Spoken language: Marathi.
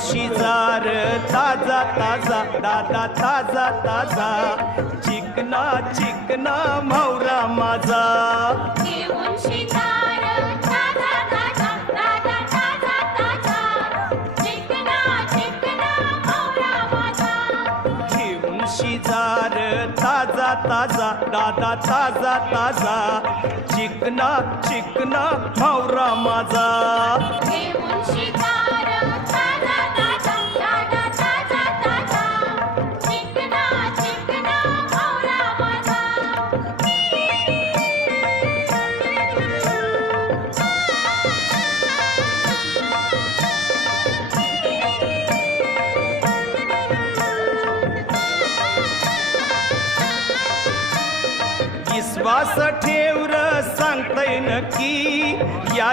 शिजार ताजा ताजा दादा ताजा ताजा. चिकना चिकना मावरा माझा. शिजार ताजा ताजा दादा ताजा ताजा. चिकना चिकना मावरा माझा. विश्वास ठेवर सांगतय नक्की. या